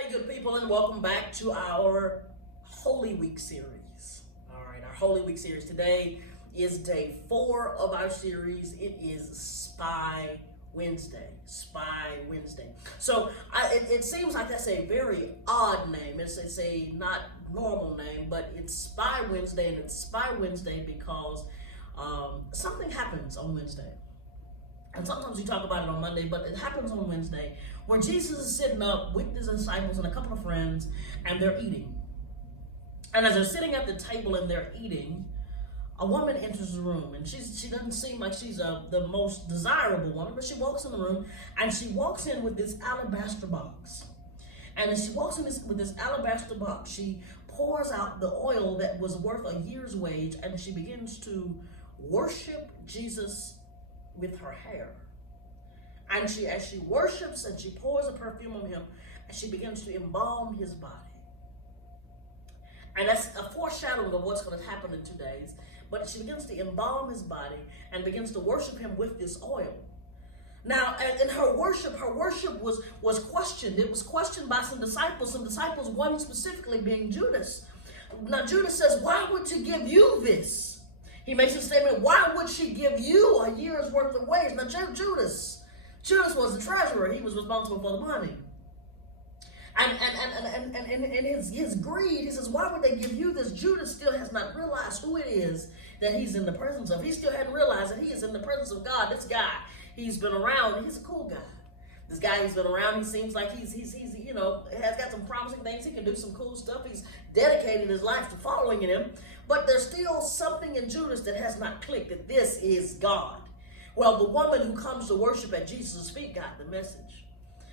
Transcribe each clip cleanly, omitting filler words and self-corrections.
Hey, good people, and welcome back to our Holy Week series. All right, our Holy Week series today is day 4 of our series. It is Spy Wednesday. Spy Wednesday. So it seems like that's a very odd name. It's a not normal name, but it's Spy Wednesday, and it's Spy Wednesday because something happens on Wednesday. And sometimes we talk about it on Monday, but it happens on Wednesday where Jesus is sitting up with his disciples and a couple of friends, and they're eating. And as they're sitting at the table and they're eating, a woman enters the room, and she doesn't seem like she's the most desirable woman, but she walks in the room, and she walks in with this alabaster box. And as she walks in with this alabaster box, she pours out the oil that was worth a year's wage, and she begins to worship Jesus with her hair. And as she worships and she pours a perfume on him, and she begins to embalm his body. And that's a foreshadowing of what's going to happen in 2 days. But she begins to embalm his body and begins to worship him with this oil. Now, in her worship was questioned. It was questioned by some disciples, one specifically being Judas. Now, Judas says, "Why would she give you this?" He makes a statement, "Why would she give you a year's worth of wage?" Now, Judas was the treasurer. He was responsible for the money. And in his greed, he says, "Why would they give you this?" Judas still has not realized who it is that he's in the presence of. He still hadn't realized that he is in the presence of God. This guy, he's been around. He's a cool guy. This guy, he's been around. He seems like he's has got some promising things. He can do some cool stuff. He's dedicated his life to following him. But there's still something in Judas that has not clicked, that this is God. Well, the woman who comes to worship at Jesus' feet got the message.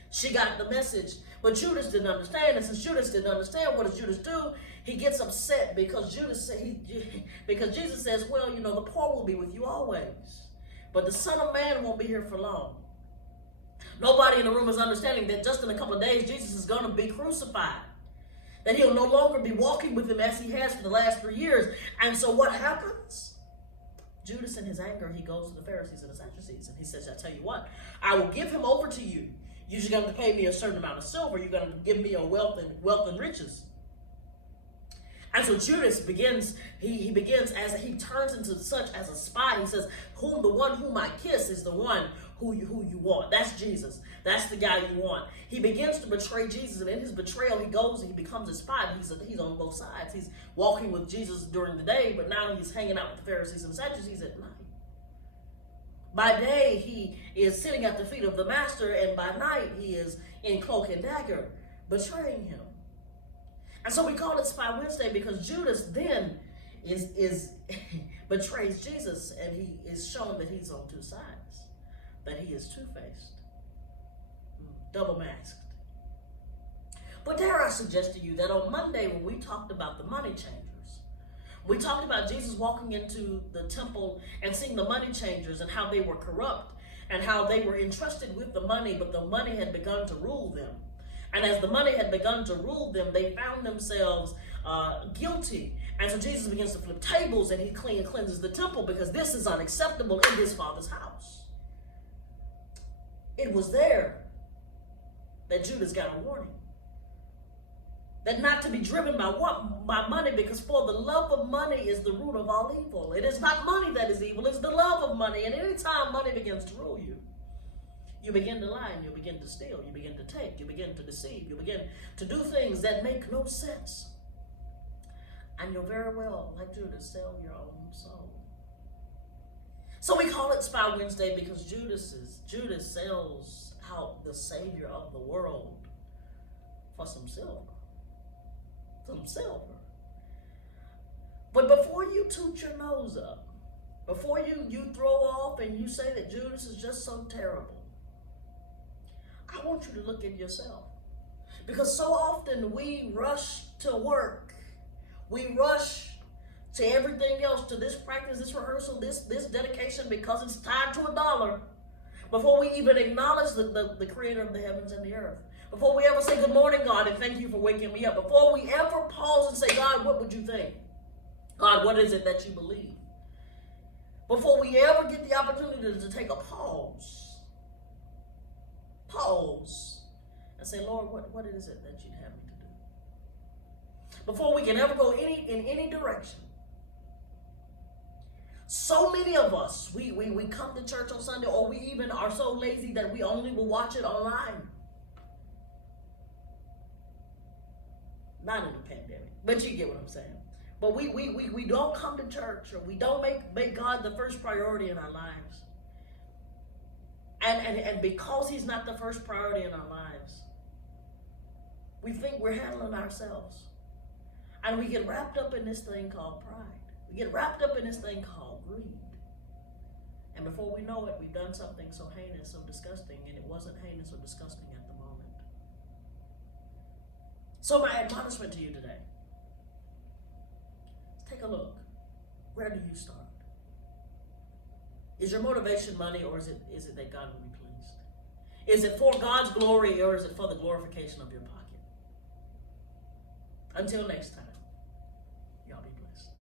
She got the message, but Judas didn't understand. And since Judas didn't understand, what does Judas do? He gets upset because Jesus says, "Well, the poor will be with you always, but the Son of Man won't be here for long." Nobody in the room is understanding that just in a couple of days, Jesus is going to be crucified. That he'll no longer be walking with him as he has for the last 3 years. And so what happens? Judas, in his anger, he goes to the Pharisees and the Sadducees, and he says, "I tell you what, I will give him over to you. You're just going to pay me a certain amount of silver. You're going to give me a wealth and riches." And so Judas begins, he begins, as he turns into such as a spy. He says, the one whom I kiss is the one who you want. That's Jesus. That's the guy you want. He begins to betray Jesus, and in his betrayal, he goes and he becomes a spy. He's on both sides. He's walking with Jesus during the day, but now he's hanging out with the Pharisees and Sadducees at night. By day, he is sitting at the feet of the master, and by night, he is in cloak and dagger, betraying him. And so we call it Spy Wednesday because Judas then is betrays Jesus, and he is shown that he's on two sides, that he is two-faced, double-masked. But dare I suggest to you that on Monday, when we talked about the money changers, we talked about Jesus walking into the temple and seeing the money changers and how they were corrupt and how they were entrusted with the money, but the money had begun to rule them. And as the money had begun to rule them, they found themselves guilty. And so Jesus begins to flip tables, and he cleanses the temple because this is unacceptable in his Father's house. It was there that Judas got a warning. That not to be driven by money, because for the love of money is the root of all evil. It is not money that is evil, it's the love of money. And any time money begins to rule you, you begin to lie, and you begin to steal, you begin to take, you begin to deceive, you begin to do things that make no sense. And you'll very well, like Judas, sell your own soul. So we call it Spy Wednesday because Judas sells out the Savior of the world for some silver. But before you toot your nose up, before you throw off and you say that Judas is just so terrible, I want you to look at yourself. Because so often we rush to work. We rush to everything else, to this practice, this rehearsal, this dedication, because it's tied to $1, before we even acknowledge the creator of the heavens and the earth. Before we ever say, "Good morning, God, and thank you for waking me up." Before we ever pause and say, "God, what would you think? God, what is it that you believe?" Before we ever get the opportunity to take a pause and say, Lord, what is it that you'd have me to do? Before we can ever go in any direction. So many of us, we come to church on Sunday, or we even are so lazy that we only will watch it online. Not in the pandemic, but you get what I'm saying. But we don't come to church, or we don't make God the first priority in our lives. And because he's not the first priority in our lives, we think we're handling ourselves. And we get wrapped up in this thing called pride. We get wrapped up in this thing called greed. And before we know it, we've done something so heinous, so disgusting, and it wasn't heinous or disgusting at the moment. So my admonishment to you today, take a look. Where do you start? Is your motivation money, or is it that God will be pleased? Is it for God's glory, or is it for the glorification of your pocket? Until next time.